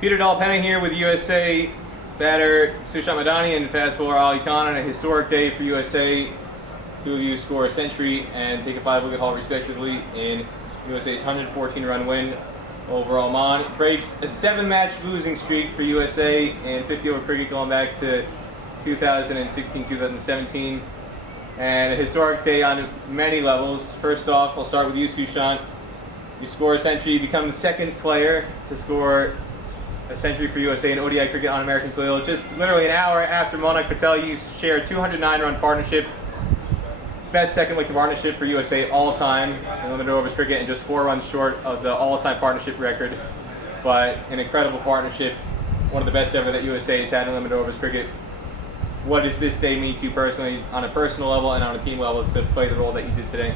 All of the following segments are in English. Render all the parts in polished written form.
Peter Dalpenna here with USA batter Sushant Modani and fast bowler Ali Khan on a historic day for USA. Two of you score a century and take a 5-wicket haul respectively in USA's 114-run win over Oman. It breaks a 7-match losing streak for USA in 50-over cricket going back to 2016-2017. And a historic day on many levels. First off, I'll start with you, Sushant. You score a century, you become the second player to score a century for USA in ODI cricket on American soil. Just literally an hour after Monank Patel, you share a 209-run partnership. Best second-wicket partnership for USA all time in limited overs cricket, and just 4 runs short of the all-time partnership record. But an incredible partnership, one of the best ever that USA has had in limited overs cricket. What does this day mean to you personally, on a personal level and on a team level, to play the role that you did today?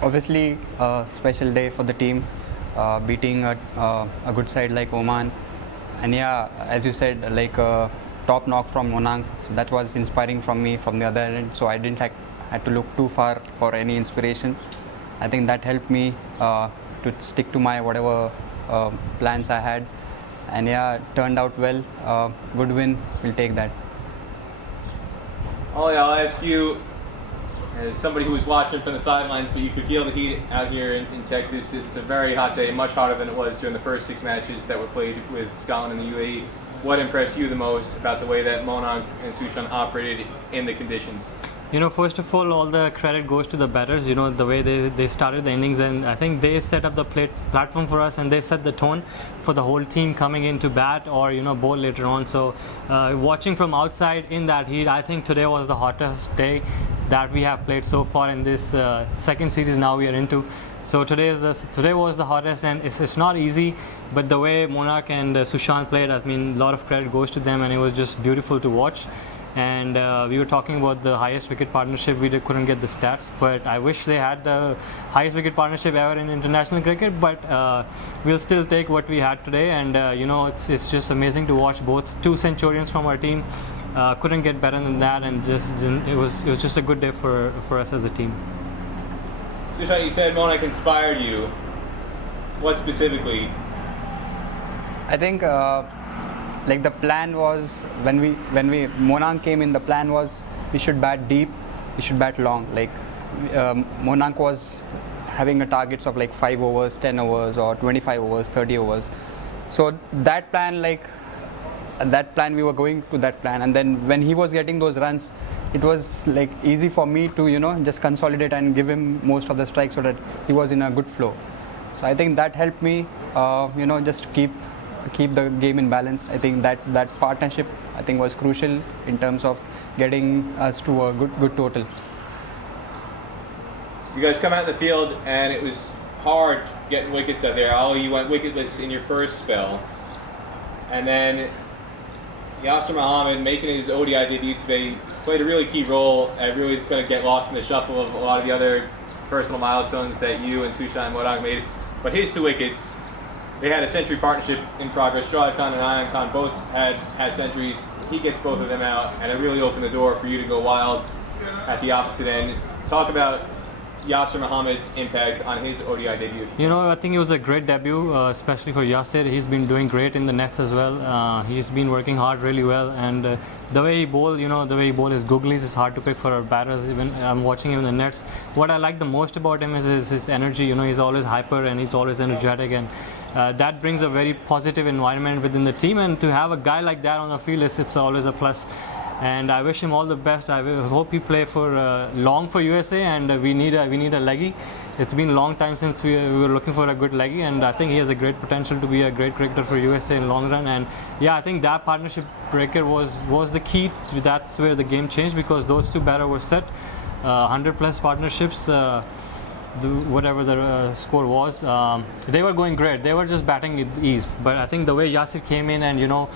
Obviously, a special day for the team, beating a good side like Oman. And yeah, as you said, like a top knock from Monank, so that was inspiring from me from the other end. So I didn't had to look too far for any inspiration. I think that helped me to stick to my whatever plans I had. And yeah, it turned out well. Good win, we'll take that. Ollie, I'll ask you, as somebody who was watching from the sidelines, but you could feel the heat out here in Texas. It's a very hot day, much hotter than it was during the first 6 matches that were played with Scotland and the UAE. What impressed you the most about the way that Monank and Sushant operated in the conditions? You know, first of all the credit goes to the batters, you know, the way they started the innings, and I think they set up the platform for us, and they set the tone for the whole team coming in to bat or, you know, bowl later on. So watching from outside in that heat, I think today was the hottest day that we have played so far in this second series now we are into. So today was the hottest, and it's not easy, but the way Monank and Sushant played, I mean, a lot of credit goes to them, and it was just beautiful to watch. And we were talking about the highest wicket partnership. We couldn't get the stats, but I wish they had the highest wicket partnership ever in international cricket. But we'll still take what we had today, and you know, it's just amazing to watch both 2 centurions from our team. Couldn't get better than that, and it was just a good day for us as a team. Sushant, you said Monank inspired you. What specifically? I think like the plan was when Monank came in, the plan was we should bat deep, we should bat long. Like Monank was having a targets of like 5 overs, 10 overs, or 25 overs, 30 overs. So that plan, we were going to that plan, and then when he was getting those runs, it was like easy for me to, you know, just consolidate and give him most of the strikes so that he was in a good flow. So I think that helped me, you know, just keep the game in balance. I think that partnership, I think, was crucial in terms of getting us to a good total. You guys come out in the field, and it was hard getting wickets out there. Ali, you went wicketless in your first spell, and then Yasir Mohammed, making his ODI debut today, played a really key role. I really was going to get lost in the shuffle of a lot of the other personal milestones that you and Sushant Modani made. But his 2 wickets, they had a century partnership in progress. Shahid Khan and Ayan Khan both had centuries. He gets both of them out, and it really opened the door for you to go wild at the opposite end. Talk about Yasir Mohammed's impact on his ODI debut. You know, I think it was a great debut, especially for Yasir. He's been doing great in the nets as well. He's been working hard really well, and the way he bowls, you know, the way he bowls his googlies is hard to pick for our batters. Even I'm watching him in the nets. What I like the most about him is his energy. You know, he's always hyper and he's always energetic, and that brings a very positive environment within the team. And to have a guy like that on the field, it's always a plus. And I wish him all the best. I hope he play for long for USA, and we need a leggy. It's been a long time since we were looking for a good leggy, and I think he has a great potential to be a great cricketer for USA in the long run. And yeah, I think that partnership breaker was the key. That's where the game changed, because those 2 batters were set 100+ partnerships. Whatever the score was, they were going great. They were just batting with ease. But I think the way Yasir came in and, you know,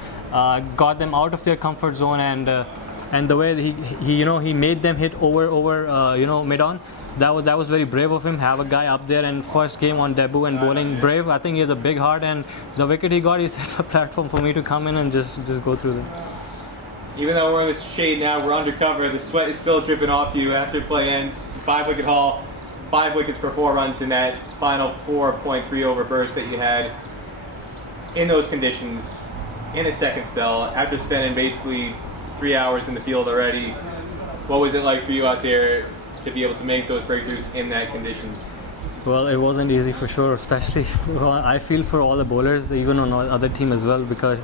got them out of their comfort zone, and the way he made them hit over you know, mid-on, that was very brave of him. Have a guy up there and first game on debut and bowling brave. I think he has a big heart, and the wicket he got, he set a platform for me to come in and just go through them. Even though we're in the shade now, we're undercover. The sweat is still dripping off you after play ends. 5-wicket haul. 5 wickets for 4 runs in that final 4.3 over burst that you had. in those conditions, in a second spell, after spending basically 3 hours in the field already, what was it like for you out there to be able to make those breakthroughs in that conditions? Well, it wasn't easy for sure, especially I feel for all the bowlers, even on all other team as well, because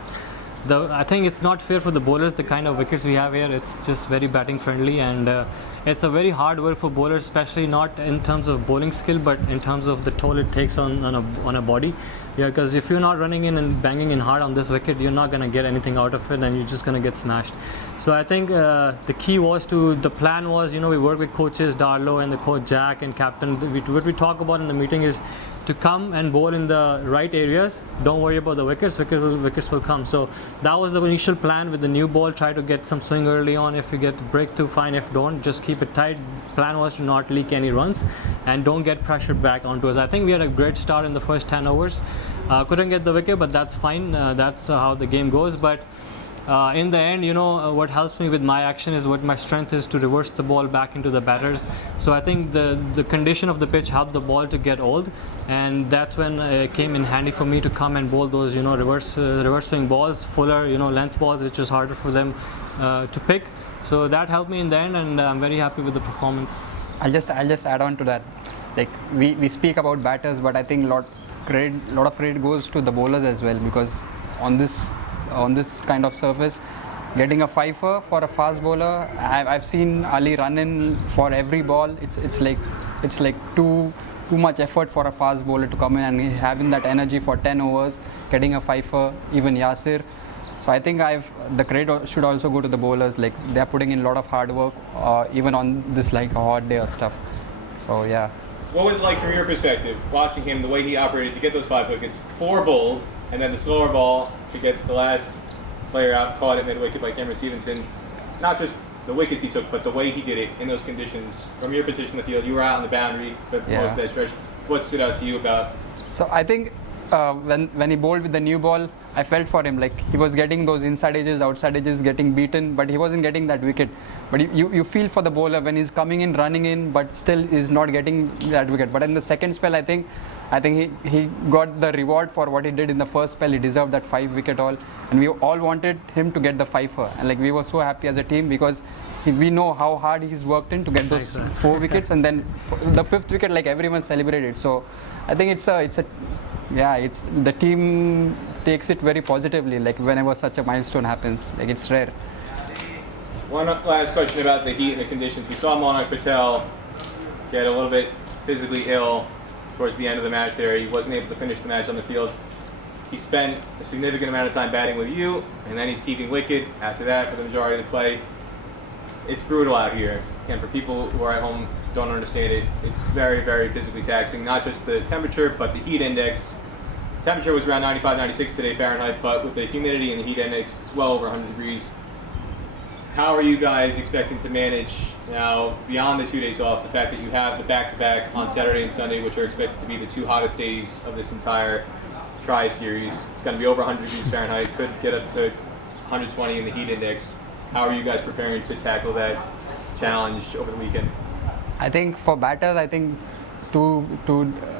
I think it's not fair for the bowlers, the kind of wickets we have here. It's just very batting friendly, and it's a very hard work for bowlers, especially not in terms of bowling skill, but in terms of the toll it takes on a body. Yeah, because if you're not running in and banging in hard on this wicket, you're not going to get anything out of it, and you're just going to get smashed. So I think the key was the plan was, we work with coaches, Darlow and the coach Jack and captain. What we talk about in the meeting is to come and bowl in the right areas. Don't worry about the wickets. Wickets will come. So that was the initial plan with the new ball. Try to get some swing early on. If you get breakthrough, fine. If don't, just keep it tight. Plan was to not leak any runs and don't get pressured back onto us. I think we had a great start in the first 10 overs. Couldn't get the wicket, but that's fine. That's how the game goes. But in the end, what helps me with my action is what my strength is to reverse the ball back into the batters. So I think the condition of the pitch helped the ball to get old, and that's when it came in handy for me to come and bowl those reverse swing balls, fuller length balls, which was harder for them to pick. So that helped me in the end, and I'm very happy with the performance. I'll just add on to that. Like we speak about batters, but I think lot of credit goes to the bowlers as well, because on this kind of surface, getting a fifer for a fast bowler, I've seen Ali run in for every ball. It's like too much effort for a fast bowler to come in and having that energy for 10 overs, getting a fifer, even Yasir. So I think the credit should also go to the bowlers. Like they're putting in a lot of hard work, even on this like a hot day or stuff. So yeah. What was it like from your perspective, watching him, the way he operated to get those 5 wickets, 4 bowled, and then the slower ball to get the last player out, caught at mid-wicket by Cameron Stevenson? Not just the wickets he took, but the way he did it in those conditions. From your position in the field, you were out on the boundary for most of that stretch. What stood out to you about? So I think when he bowled with the new ball, I felt for him, like he was getting those inside edges, outside edges, getting beaten, but he wasn't getting that wicket. But you feel for the bowler when he's coming in, running in, but still is not getting that wicket. But in the second spell, I think he got the reward for what he did in the first spell. He deserved that 5 wicket all, and we all wanted him to get the fifer. And like we were so happy as a team, because we know how hard he's worked in to get those 4 wickets, and then the 5th wicket, like everyone celebrated. So I think it's the team takes it very positively, like whenever such a milestone happens. Like it's rare. One last question about the heat and the conditions. We saw Monank Patel get a little bit physically ill towards the end of the match there. He wasn't able to finish the match on the field. He spent a significant amount of time batting with you, and then he's keeping wicket after that for the majority of the play. It's brutal out here, and for people who are at home don't understand it, it's very, very physically taxing. Not just the temperature, but the heat index. Temperature was around 95, 96 today Fahrenheit, but with the humidity and the heat index, it's well over 100 degrees. How are you guys expecting to manage now, beyond the 2 days off, the fact that you have the back-to-back on Saturday and Sunday, which are expected to be the 2 hottest days of this entire tri-series? It's going to be over 100 degrees Fahrenheit, could get up to 120 in the heat index. How are you guys preparing to tackle that challenge over the weekend? I think for batters, I think two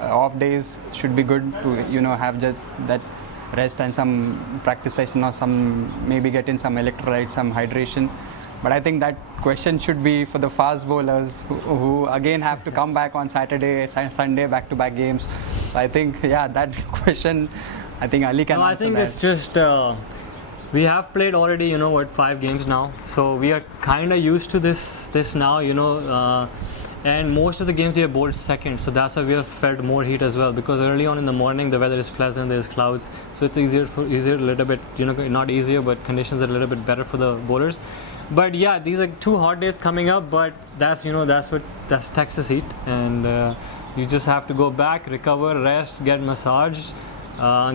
off days should be good to have just that rest and some practice session, or maybe get in some electrolytes, some hydration. But I think that question should be for the fast bowlers who again have to come back on Saturday, Sunday, back-to-back games. So I think that question, I think Ali can answer I think that. it's just we have played already 5 games now, so we are kind of used to this now, and most of the games we have bowled second, so that's why we have felt more heat as well, because early on in the morning the weather is pleasant, there's clouds, so it's easier a little bit, not easier, but conditions are a little bit better for the bowlers. But yeah, these are 2 hot days coming up, but that's Texas heat, and you just have to go back, recover, rest, get massage,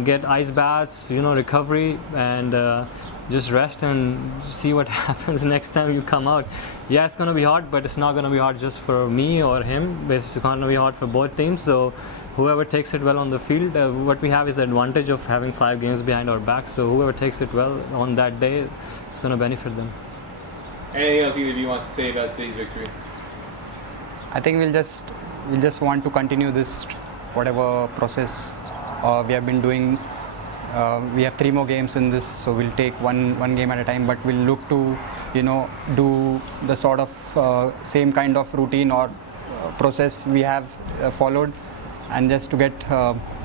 get ice baths, recovery, and just rest and see what happens next time you come out. Yeah, it's going to be hard, but it's not going to be hard just for me or him. It's going to be hard for both teams. So whoever takes it well on the field, what we have is the advantage of having 5 games behind our back. So whoever takes it well on that day, it's going to benefit them. Anything else either of you wants to say about today's victory? I think we'll just want to continue this whatever process we have been doing We have 3 more games in this, so we'll take one game at a time. But we'll look to, do the sort of same kind of routine or process we have followed, and just to get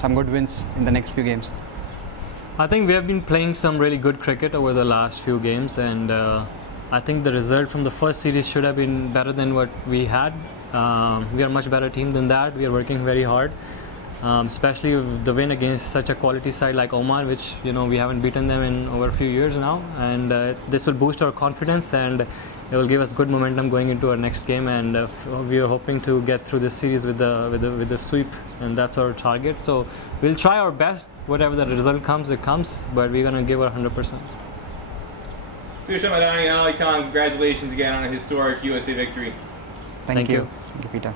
some good wins in the next few games. I think we have been playing some really good cricket over the last few games, and I think the result from the first series should have been better than what we had. We are a much better team than that. We are working very hard, especially with the win against such a quality side like Oman, which we haven't beaten them in over a few years now. And this will boost our confidence, and it will give us good momentum going into our next game. And we are hoping to get through this series with the sweep, and that's our target. So we'll try our best. Whatever the result comes, it comes. But we're gonna give our 100%. Sushant Modani and Ali Khan, congratulations again on a historic USA victory. Thank you. you. Thank you, Peter.